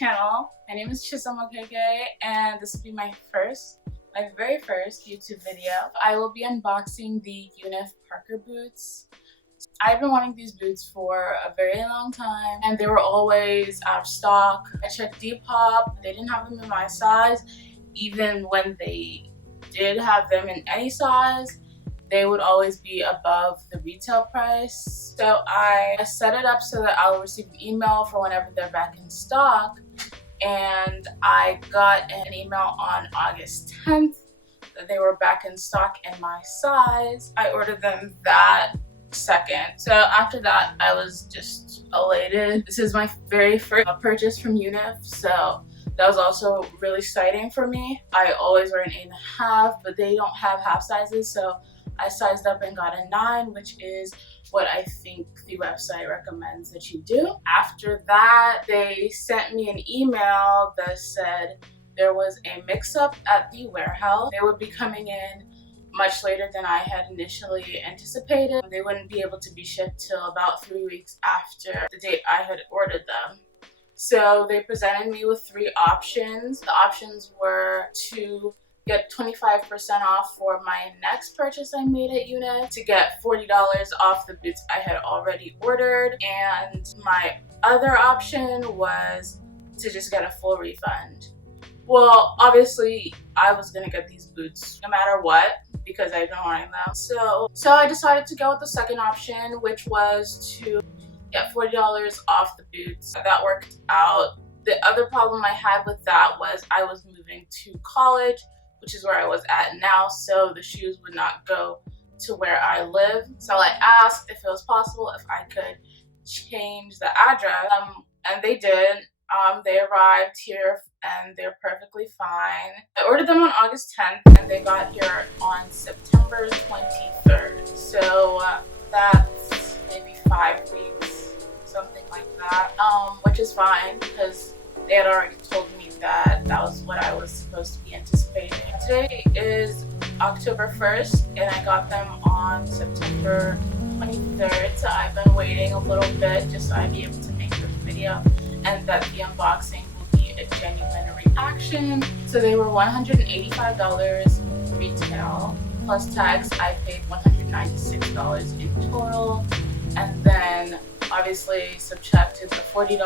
channel. My name is Chisamokeke, and this will be my very first YouTube video. I will be unboxing the Unif Parker boots. I've been wanting these boots for a very long time, and they were always out of stock. I checked Depop, they didn't have them in my size. Even when they did have them in any size, they would always be above the retail price. So I set it up so that I'll receive an email for whenever they're back in stock. And I got an email on August 10th that they were back in stock in my size. I ordered them that second. So after that, I was just elated. This is my very first purchase from Unif, so that was also really exciting for me. I always wear an 8.5, but they don't have half sizes, so I sized up and got a 9, which is what I think the website recommends that you do. After that, they sent me an email that said there was a mix-up at the warehouse. They would be coming in much later than I had initially anticipated. They wouldn't be able to be shipped till about 3 weeks after the date I had ordered them. So they presented me with 3 options. The options were to get 25% off for my next purchase I made at Unif, to get $40 off the boots I had already ordered, and my other option was to just get a full refund. Well, obviously I was gonna get these boots no matter what because I've been wanting them. So I decided to go with the second option, which was to get $40 off the boots. That worked out. The other problem I had with that was I was moving to college, which is where I was at now, so the shoes would not go to where I live. So I asked if it was possible if I could change the address, and they did. They arrived here and they're perfectly fine. I ordered them on August 10th and they got here on September 23rd. So that's maybe 5 weeks, something like that, which is fine because they had already told me that that was what I was supposed to be anticipating. Today is October 1st and I got them on September 23rd. So I've been waiting a little bit just so I'd be able to make this video and that the unboxing will be a genuine reaction. So they were $185 retail plus tax. I paid $196 in total, and then obviously subtracted the $40.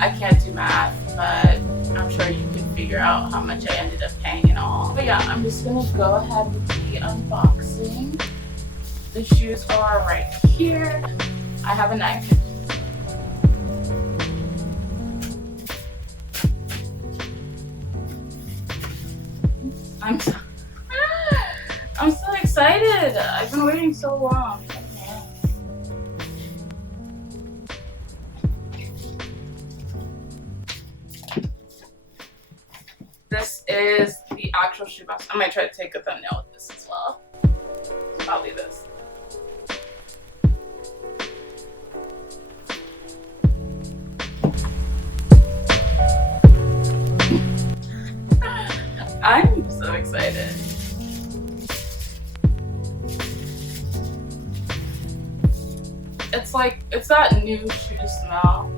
I can't do math, but I'm sure you can figure out how much I ended up paying and all. But yeah, I'm just gonna go ahead with the unboxing. The shoes are right here. I have a knife. I'm so excited. I've been waiting so long. This is the actual shoe box. I might try to take a thumbnail with this as well. Probably this. I'm so excited. It's that new shoe smell.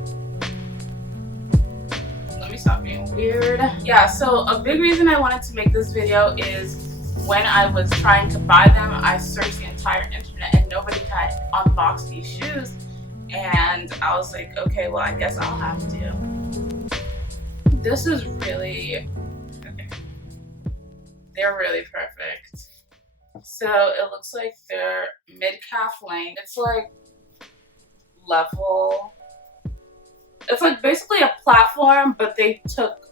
Let me stop being weird. Yeah, so a big reason I wanted to make this video is when I was trying to buy them, I searched the entire internet and nobody had unboxed these shoes. And I was like, okay, well, I guess I'll have to. This is really, okay. They're really perfect. So it looks like they're mid-calf length. It's like level. It's like basically a platform, but they took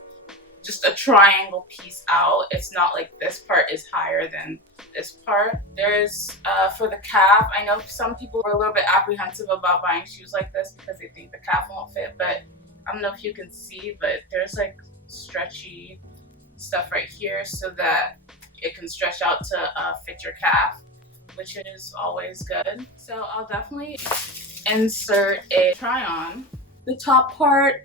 just a triangle piece out. It's not like this part is higher than this part. There's, for the calf, I know some people were a little bit apprehensive about buying shoes like this because they think the calf won't fit, but I don't know if you can see, but there's like stretchy stuff right here so that it can stretch out to fit your calf, which is always good. So I'll definitely insert a try on. The top part,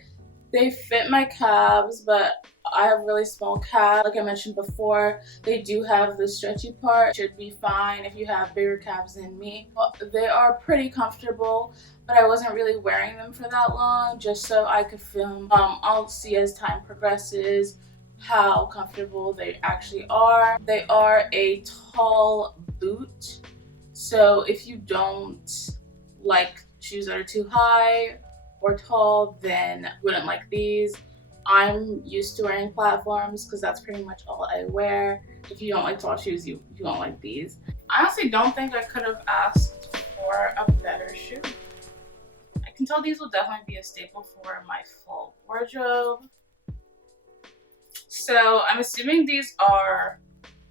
they fit my calves, but I have really small calves. Like I mentioned before, they do have the stretchy part. Should be fine if you have bigger calves than me. They are pretty comfortable, but I wasn't really wearing them for that long, just so I could film. I'll see as time progresses how comfortable they actually are. They are a tall boot, so if you don't like shoes that are too high or tall, then you wouldn't like these. I'm used to wearing platforms because that's pretty much all I wear. If you don't like tall shoes, you won't like these. I honestly don't think I could have asked for a better shoe. I can tell these will definitely be a staple for my fall wardrobe. So I'm assuming these are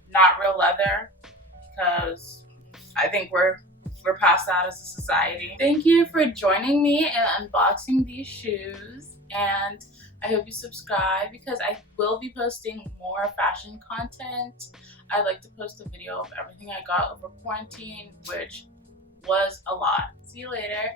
not real leather because I think we're past that as a society. Thank you for joining me in unboxing these shoes, and I hope you subscribe because I will be posting more fashion content. I like to post a video of everything I got over quarantine, which was a lot. See you later.